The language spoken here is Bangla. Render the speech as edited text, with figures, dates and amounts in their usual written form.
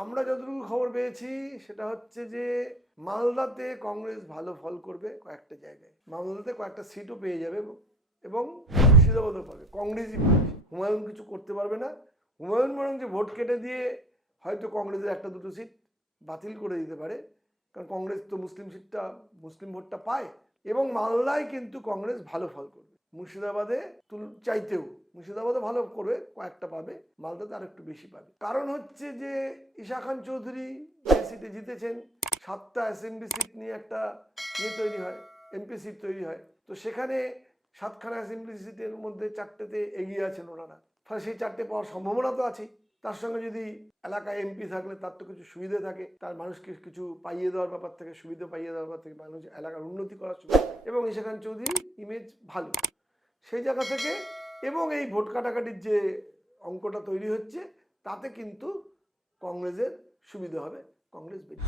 আমরা যতটুকু খবর পেয়েছি সেটা হচ্ছে যে মালদাতে কংগ্রেস ভালো ফল করবে কয়েকটা জায়গায়, মালদাতে কয়েকটা সিটও পেয়ে যাবে এবং মুর্শিদাবাদও পাবে, কংগ্রেসই পাবে। হুমায়ুন কিছু করতে পারবে না। হুমায়ুন বরং যে ভোট কেটে দিয়ে হয়তো কংগ্রেসের একটা দুটো সিট বাতিল করে দিতে পারে, কারণ কংগ্রেস তো মুসলিম ভোটটা পায়। এবং মালদায় কিন্তু কংগ্রেস ভালো ফল করবে, মুর্শিদাবাদে চাইতেও মুর্শিদাবাদে ভালো করবে, কয়েকটা পাবে, মালদাতে আর একটু বেশি পাবে। কারণ হচ্ছে যে ঈশা খান চৌধুরী যে সিটে জিতেছেন, 7টা অ্যাসেম্বলি সিট নিয়ে একটা তৈরি হয়, এমপি সিট তৈরি হয়। তো সেখানে 7খানা অ্যাসেম্বলি সিটের মধ্যে 4টেতে এগিয়ে আছেন ওনারা, ফলে সেই 4টে পাওয়ার সম্ভাবনা তো আছেই। তার সঙ্গে যদি এলাকায় এমপি থাকলে তার তো কিছু সুবিধা থাকে, তার মানুষকে কিছু পাইয়ে দেওয়ার ব্যাপার থেকে, সুবিধা পাইয়ে দেওয়ার ব্যাপার থেকে, মানুষ এলাকার উন্নতি করার সুবিধা, এবং ঈশা খান চৌধুরীর ইমেজ ভালো সেই জায়গা থেকে। এবং এই ভোট কাটাকাটির যে অঙ্কটা তৈরি হচ্ছে তাতে কিন্তু কংগ্রেসের সুবিধা হবে, কংগ্রেস বেশি।